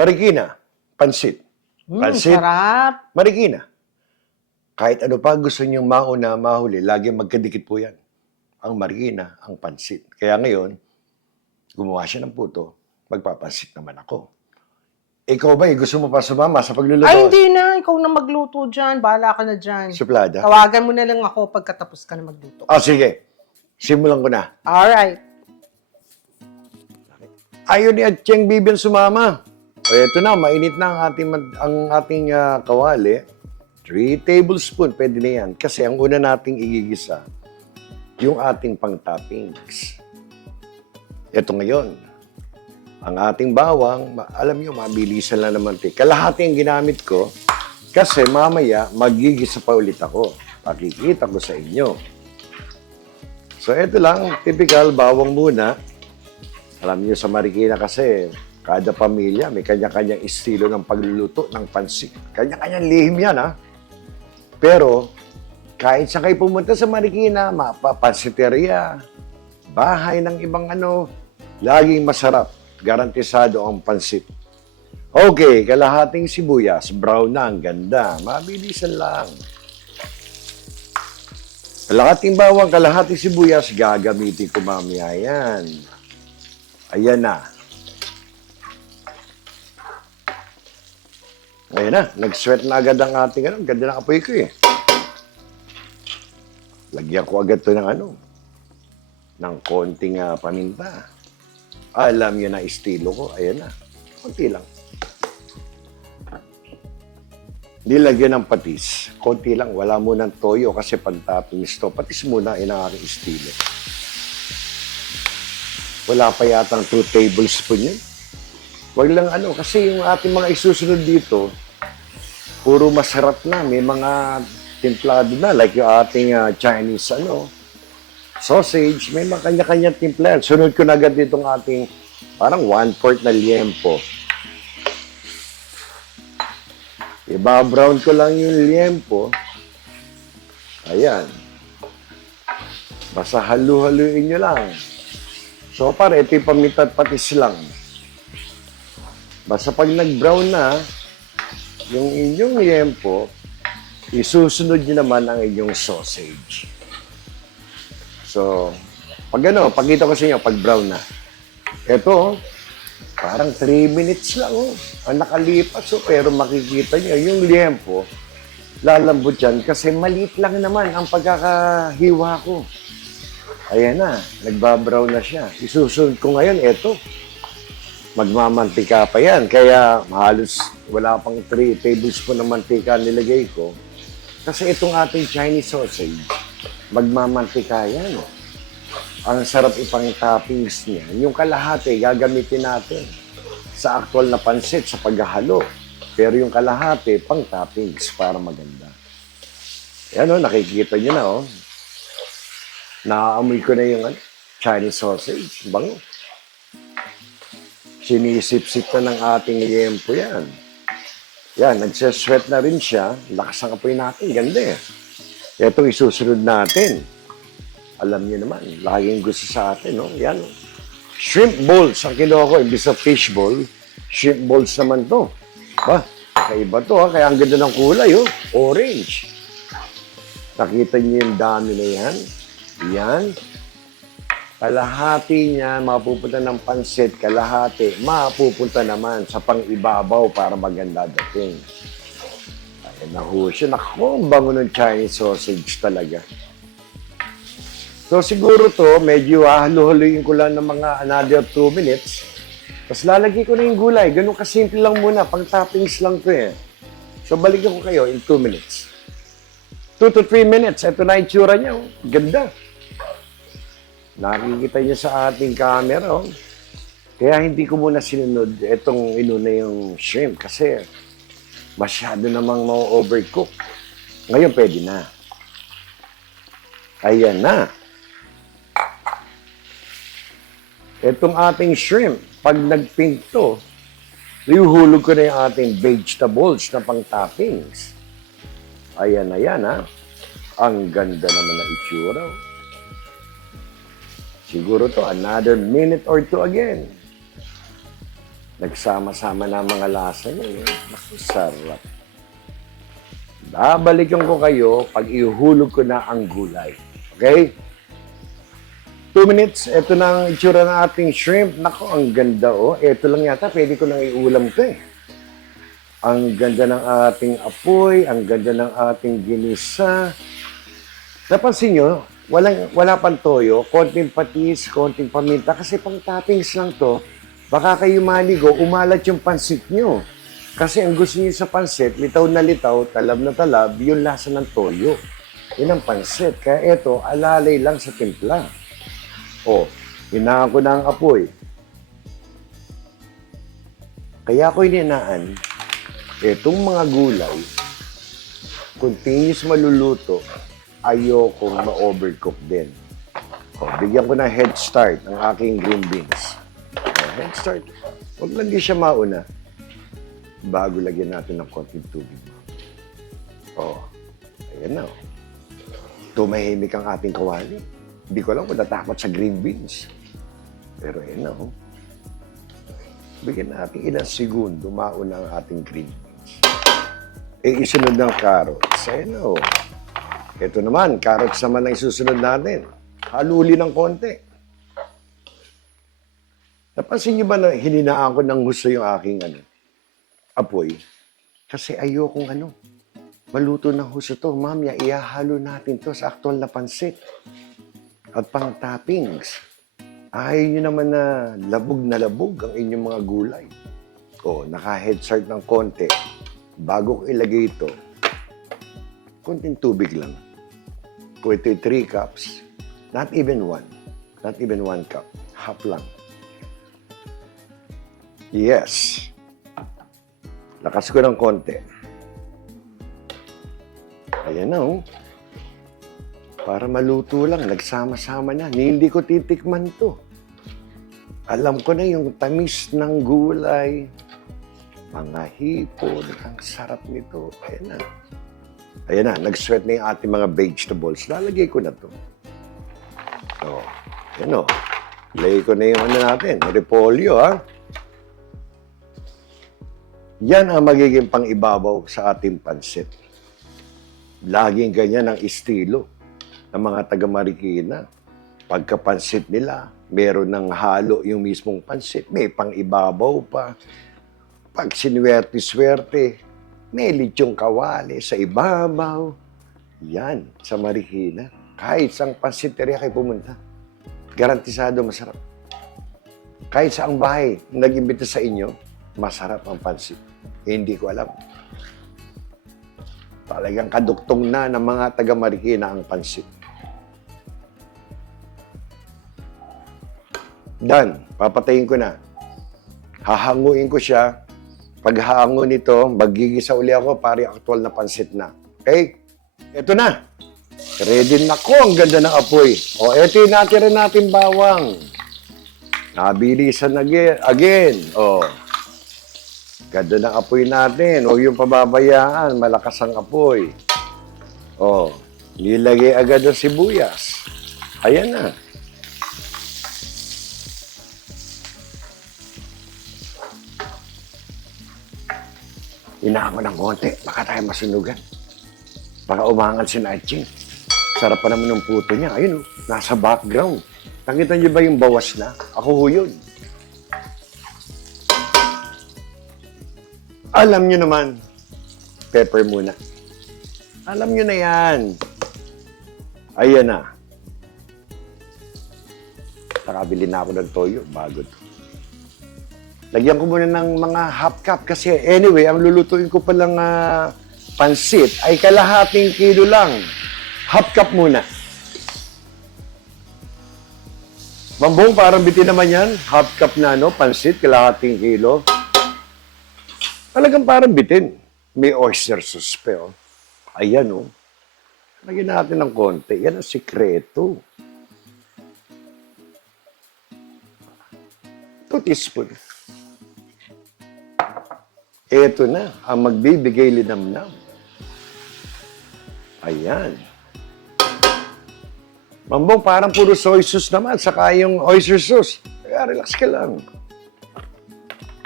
Marikina, pansit. Pansit, Sarap. Marikina. Kahit ano pa gusto niyong mauna, mahuli, lagi magkadikit po yan. Ang marikina, ang pansit. Kaya ngayon, gumawa siya ng puto, magpapansit naman ako. Ikaw ba, gusto mo pa sumama sa pagluluto? Ay, hindi na. Ikaw na magluto dyan. Bahala ka na dyan. Suplada? Tawagan mo na lang ako pagkatapos ka na magluto. Sige. Simulan ko na. Alright. Ayaw ni Atcheng Bibian sumama. O eto na, mainit na ang ating kawali. 3 tablespoon, pwede na yan. Kasi ang una nating igigisa, yung ating pang-toppings. Ito ngayon, ang ating bawang, alam nyo, mabilisan lang naman. Kalahati ang ginamit ko kasi mamaya magigisa pa ulit ako. Pakikita ko sa inyo. So, ito lang, typical, bawang muna. Alam niyo sa Marikina kasi, kada pamilya may kanya-kanyang estilo ng pagluluto ng pansit. Kanya-kanyang lihim yan, ha? Pero, kahit sa kayo pumunta sa Marikina, mapapansiteria, bahay ng ibang laging masarap. Garantisado ang pansit. Okay, kalahating sibuyas. Brown na, ang ganda. Mabilisan lang. Kalahating bawang, kalahating sibuyas, gagamitin ko mamaya yan. Ayan na. Ayan na, nag-sweat na agad ang ating ganda ng apoy ko eh. Lagyan ko agad to ng konting paminta. Alam niyo na estilo ko, ayan na. Konti lang. Nilagyan ng patis. Konti lang, wala munang toyo kasi pag-toppings to. Patis muna ang aking estilo. Wala pa yatang 2 tablespoon yun. Huwag lang kasi yung ating mga isusunod dito, puro masarap na. May mga timplado na, like yung ating Chinese sausage, may mga kanya-kanya timpla. Sunod ko na agad ditong ating parang 1/4 na liempo. Iba-brown ko lang yung liempo. Ayan. Basta halu-haluin nyo lang. So, ito yung paminta at patis lang. Basta pag nag-brown na, yung inyong liempo, isusunod nyo naman ang inyong sausage. So, pakita ko sa inyo, pag brown na. Ito, parang 3 minutes lang, ang nakalipas, pero makikita nyo, yung liempo, lalambot yan, kasi maliit lang naman ang pagkakahiwa ko. Ayan na, nagbabrown na siya. Isusunod ko ngayon, ito. Magmamantika pa yan, kaya halos wala pang 3 tablespoon ng mantika nilagay ko. Kasi itong ating Chinese sausage, magmamantika yan. Ang sarap ipang toppings niya. Yung kalahati, gagamitin natin sa actual na pansit, sa paghahalo. Pero yung kalahati, pang toppings para maganda. Yan nakikita nyo na Naaamoy ko na yung Chinese sausage. Bango. Sinisip-sip na ng ating liempo yan. Yan, nagsasweat na rin siya. Lakas ang apoy natin. Ganda eh. Ito isusunod natin. Alam niyo naman, laging gusto sa atin, Yan. Shrimp balls ang kinuha ko. Imbis sa fish ball, shrimp balls naman to. Kakaiba to, Kaya ang ganda ng kulay, Orange. Nakita niyo yung dami na yan? Yan. Kalahati niya, mapupunta ng pansit. Kalahati, mapupunta naman sa pang-ibabaw para maganda dating. Ayan na siya. Naku, bango ng Chinese sausage talaga. So siguro to, medyo halu-haluin ko lang ng mga another 2 minutes. Tapos lalagay ko na yung gulay. Ganun kasimple lang muna. Pang-toppings lang to eh. So balikan ko kayo in 2 minutes. 2 to 3 minutes. Ito na yung tsura niya. Ganda. Nakikita niyo sa ating camera. Kaya hindi ko muna sinunod itong inuna yung shrimp kasi masyado namang ma-overcook. Ngayon pwede na. Ayan na. Itong ating shrimp, pag nag-pink to, ihuhulog ko na yung ating vegetables na pang-toppings. Ayan na yan, Ang ganda naman na itsura. Siguro to, another minute or 2 again. Nagsama-sama na ang mga lasa niya. Naku, sarap. Babalikan ko kayo pag ihulog ko na ang gulay. Okay? 2 minutes. Ito na ang itsura ng ating shrimp. Naku, ang ganda oh. Ito lang yata. Pwede ko nang iulam to eh. Ang ganda ng ating apoy. Ang ganda ng ating ginisa. Napansin nyo, wala pang toyo. Konting patis, konting paminta. Kasi pang toppings lang to. Baka kayo maligo, umalat yung pansit nyo. Kasi ang gusto niyo sa pansit, litaw na litaw, talab na talab, yung lasa ng toyo. Yun ang pansit. Kaya ito, alalay lang sa timpla. O, hinaan ko na ang apoy. Kaya ko ininaan, itong mga gulay, continuous maluluto, ayokong ma-overcook din. O, bigyan ko ng head start ang aking green beans. Head start. Huwag lang di siya mauna. Bago lagyan natin ng konting tubig. Ayan na. Tumahimik ang ating kawali. Hindi ko alam kung natakot sa green beans. Pero ayan na. Bigyan natin ilang segundo mauna ang ating green beans. Isunod ng carrots. Ayan na. Ito naman, carrots naman ang isusunod natin. Haluli ng konti. Napansin niyo ba na hininaan ko ng gusto yung aking apoy? Kasi ayokong maluto ng husto to. Mamaya, ihahalo natin to sa aktual na pansit. At pang toppings. Ayaw nyo naman na labog ang inyong mga gulay. Naka-head start ng konti. Bago ko ilagay ito, konting tubig lang. Kung ito 3 cups, not even 1 cup, half lang. Yes. Lakas ko ng konti. Ayan na, Para maluto lang, nagsama-sama na. Hindi ko titikman to. Alam ko na yung tamis ng gulay. Mga hipon. Ang sarap nito. Ayan na. Ayan na, nag-sweat na yung ating mga vegetables. Lalagay ko na to. Ayan o. Lagay ko na yung natin. Repolyo, Yan ang magiging pang-ibabaw sa ating pansit. Laging ganyan ang estilo ng mga taga-Marikina. Pagka-pansit nila, meron ng halo yung mismong pansit. May pang-ibabaw pa. Pag sinuwerte-swerte, may litsong kawali sa ibabaw. Yan, sa Marikina. Kahit saang pansiteria kayo pumunta, garantisado masarap. Kahit saang bahay nag-imbita sa inyo, masarap ang pansit. Hindi ko alam. Talagang kaduktong na ng mga taga-Marikina ang pansit. Done. Papatayin ko na. Hahanguin ko siya. Pag hahango nito, magigisa uli ako para yung aktual na pansit na. Okay? Ito na. Ready na ko. Ang ganda ng apoy. Ito yung natira natin bawang. Nabilisan again. Ganda ng apoy natin. Huwag yung pababayaan. Malakas ang apoy. Nilagay agad ang sibuyas. Ayan na. Hinaan ko ng konti. Baka tayo masunugan. Baka umangal si Naching. Sarap pa naman ng puto niya. Ayun, nasa background. Nakita niyo ba yung bawas na? Ako ho yun. Alam nyo naman, pepper muna. Alam nyo na yan. Ayan na. Nakabili na ako ng toyo, bago to. Lagyan ko muna ng mga half cup kasi anyway, ang lulutuin ko palang pansit ay kalahating kilo lang. Half cup muna. Mambong, parang bitin naman yan. Half cup na pansit, kalahating kilo. Talagang parang bitin. May oyster sauce pa, Ayan, Lagyan natin ng konti. Yan ang sikreto. 2 teaspoon. Ito na, ang magbibigay linamnam. Ayan. Mambong, parang puro soy sauce naman, saka yung oyster sauce. Kaya relax ka lang.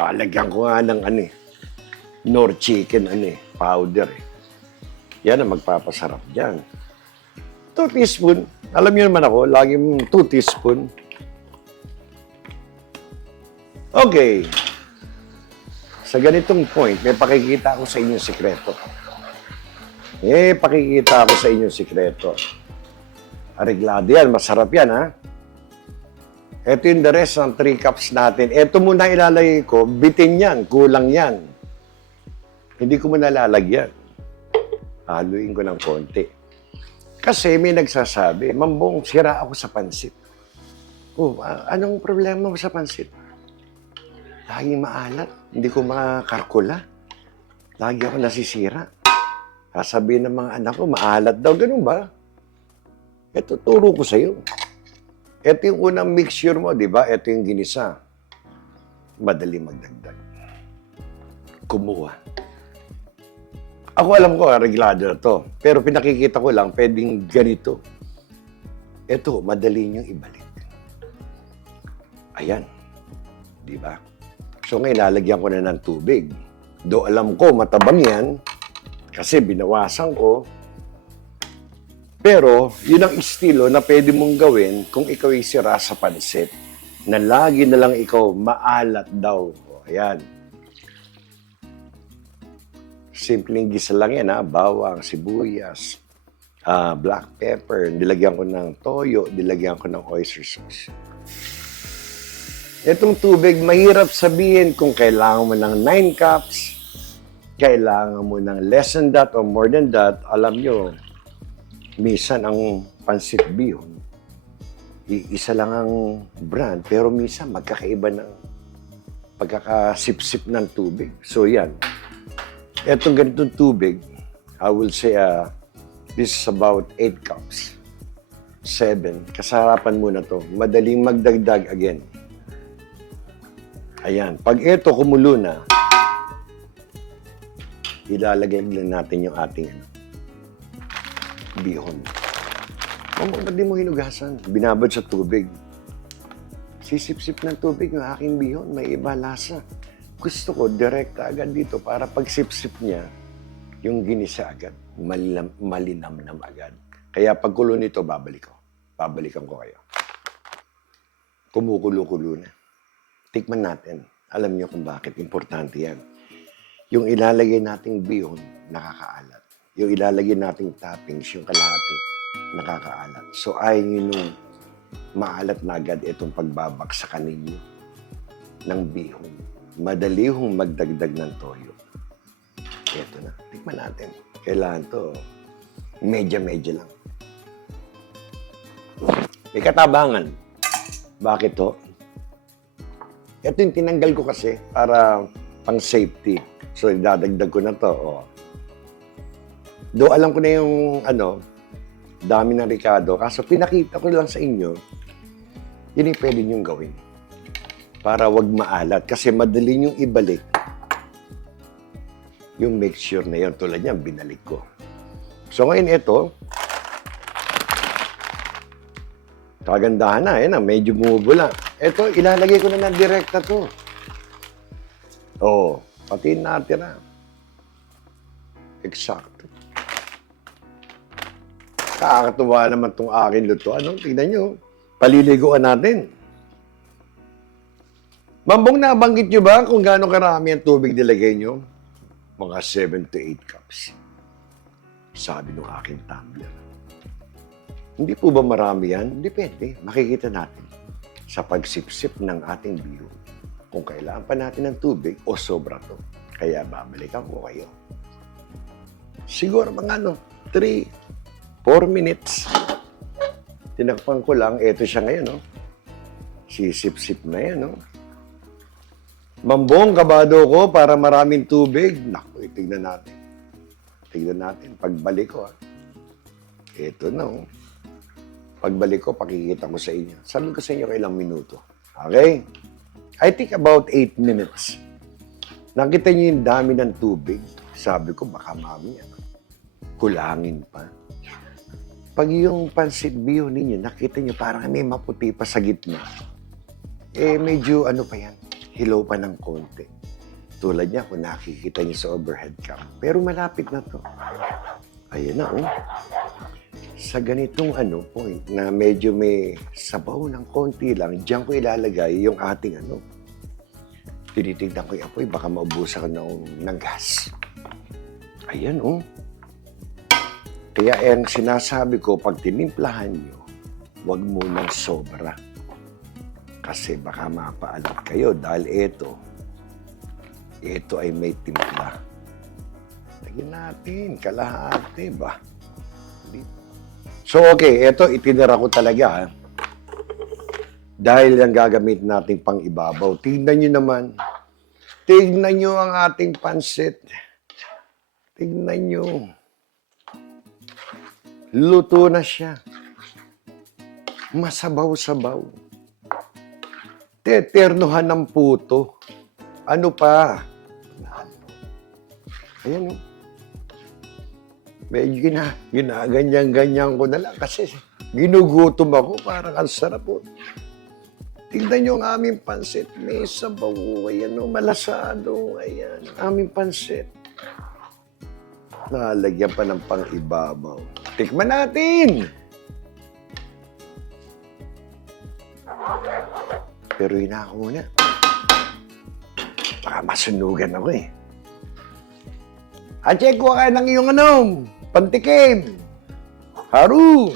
Lalagyan ko nga ng Nor chicken powder Yan ang magpapasarap dyan. 2 teaspoon. Alam niyo naman ako, laging 2 teaspoon. Okay. Sa ganitong point, may pakikita ako sa inyong sikreto. Areglado yan. Masarap yan, ha? Ito yung the rest ng 3 cups natin. Ito muna ilalagay ko. Bitin yan. Kulang yan. Hindi ko muna lalagyan. Haluin ko ng konti. Kasi may nagsasabi, Mambong, sira ako sa pansit. Anong problema mo sa pansit? Laging maalat. Hindi ko makakarkula. Lagi ako nasisira. Sasabihin ng mga anak ko, maalat daw. Ganun ba? Ito, turo ko sa'yo. Ito yung unang mixture mo, di ba? Ito yung ginisa. Madali magdagdag. Kumuha. Ako alam ko, reglado na to. Pero pinakikita ko lang, pwedeng ganito. Ito, madali niyong ibalik. Ayan. Di ba? So ngayon, lalagyan ko na ng tubig. Do alam ko, matabang yan. Kasi binawasan ko. Pero, yun ang estilo na pwede mong gawin kung ikaw ay sira sa pansit. Na lagi na lang ikaw maalat daw. Ayan. Simpleng gisa lang yan, ha? Bawang, sibuyas, black pepper, nilagyan ko ng toyo, nilagyan ko ng oyster sauce. Itong tubig, mahirap sabihin kung kailangan mo ng 9 cups, kailangan mo ng less than that or more than that. Alam nyo, minsan ang pansit bihon, isa lang ang brand, pero minsan magkakaiba ng pagkakasip-sip ng tubig. So yan. Etong ganitong tubig, I will say this is about 8 cups. 7. Kasarapan muna to. Madaling magdagdag again. Ayan. Pag ito kumulo na, ilalagay lang natin yung ating bihon. Ba't di mo hinugasan? Binabad sa tubig. Sisip-sip ng tubig yung aking bihon. May iba lasa. Gusto ko, direkta agad dito para pag sip-sip niya, yung ginisa agad, malinamnam agad. Kaya pag kulo nito, babalikan ko kayo. Kumukulo-kulo na. Tikman natin. Alam niyo kung bakit importante yan. Yung ilalagay nating bihon, nakakaalat. Yung ilalagay nating toppings, yung kalahati, nakakaalat. So ayaw nyo nung maalat na agad itong pagbabaksakan ninyo ng bihon. Madali hong magdagdag ng toyo. Ito na. Tikman natin. Kailangan to medya-medya lang. May katabangan. Bakit to? Ito yung tinanggal ko kasi para pang safety. So, dadagdag ko na to. Do alam ko na yung dami ng Ricardo. Kaso pinakita ko lang sa inyo, yun yung pwede niyong gawin. Para wag maalat. Kasi madali niyong ibalik yung mixture na yun. Tulad niyan, binalik ko. So ngayon ito, kagandahan na. Medyo bumubula. Ito, ilalagay ko na ng direkta to. Pati natira. Eksakto. Kakatuwa naman itong aking luto. Tignan nyo. Paliliguan natin. Mambong, nabanggit nyo ba kung gaano karami ang tubig nilagay nyo? Mga 7 to 8 cups. Sabi ng aking tumbler. Hindi po ba marami yan? Depende. Makikita natin sa pagsipsip ng ating bihon kung kailangan pa natin ng tubig o sobra to. Kaya babalikan ko kayo. Siguro mga 3-4 minutes. Tinakpan ko lang. Ito siya ngayon, Sisip-sip na yan, Mambong, kabado ko para maraming tubig. Naku, tignan natin. Tignan natin. Pagbalik ko, Ito na, Pagbalik ko, pakikita ko sa inyo. Sabi ko sa inyo ilang minuto. Okay? I think about 8 minutes. Nakita niyo yung dami ng tubig. Sabi ko, baka mamaya. Kulangin pa. Pag yung pansit bihon ninyo, nakita niyo parang may maputi pa sa gitna. Medyo pa yan. hilaw pa ng konti. Tulad niya kung nakikita niyo sa overhead cam. Pero malapit na to. Ayan na, oh. Sa ganitong point na medyo may sabaw ng konti lang, diyan ko ilalagay yung ating tinitignan ko yung apoy, baka maubusan ko ng gas. Ayan, oh. Kaya ang sinasabi ko, pag tinimplahan nyo, huwag munang sobra. Kasi baka mapaalat kayo dahil ito ay may timpla. Lagyan natin, kalahati ba? So, okay, ito itinira ko talaga. Dahil yung gagamit natin pang ibabaw. Tignan nyo naman. Tignan nyo ang ating pansit. Tignan nyo. Luto na siya. Masabaw-sabaw. Teternohan ng puto. Ano pa? Ayan o. Medyo ginaganyan-ganyan ko na lang kasi ginugutom ako. Parang ang sarap po. Tignan nyo ang aming pansit. May sabaw. Ayan o, malasado. Ayan, ang aming pansit. Nalagyan pa ng pang-ibabaw. Tikman natin! Pero hina ako muna. Baka masunugan ako eh. Ache, kuha ka ng iyong pantikim. Haru!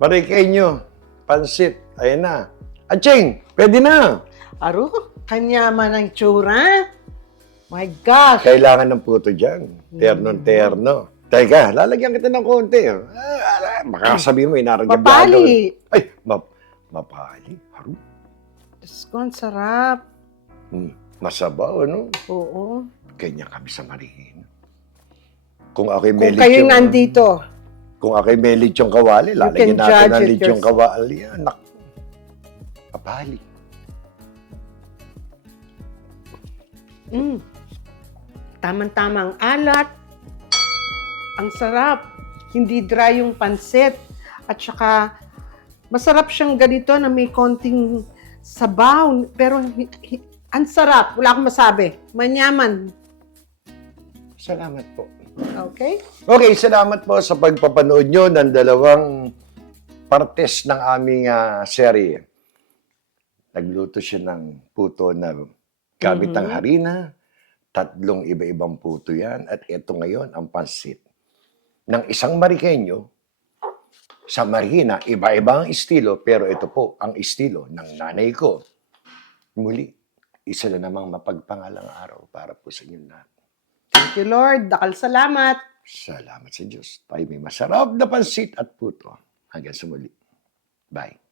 Barikay nyo. Pansit. Ayan na. Aching, pwede na. Aro, kanyaman ang tsura. My gosh. Kailangan ng puto dyan. Terno-terno. Teka, lalagyan kita ng konti. Baka sabihin mo, inaragyan Mapali. Ay, mapali. Haru. Diyos ko, ang sarap. Masabaw, ano? Oo. Ganyan kami sa Marikina. Kung ako'y Kung kayo nandito, Kung ako'y may lechong kawali, You lalagyan can natin judge ng it lechong yourself. kawali. Anak. Kapali. Tamang-tamang alat. Ang sarap. Hindi dry yung pansit. At saka, masarap siyang ganito na may konting sabaw. Pero, ang sarap. Wala akong masabi. Manyaman. Salamat po. Okay? Okay, salamat po sa pagpapanood nyo ng dalawang partes ng aming serye. Nagluto siya ng puto na gamit ng harina. 3 iba-ibang puto yan. At ito ngayon ang pansit. Ng isang Marikenyo, sa Marikina, iba-iba ang estilo, pero ito po ang estilo ng nanay ko. Muli, isa na namang mapagpangalang araw para po sa inyo lahat. Thank you, Lord. Dakal salamat. Salamat sa Diyos. Tayo may masarap na pansit at puto. Hanggang sa muli. Bye.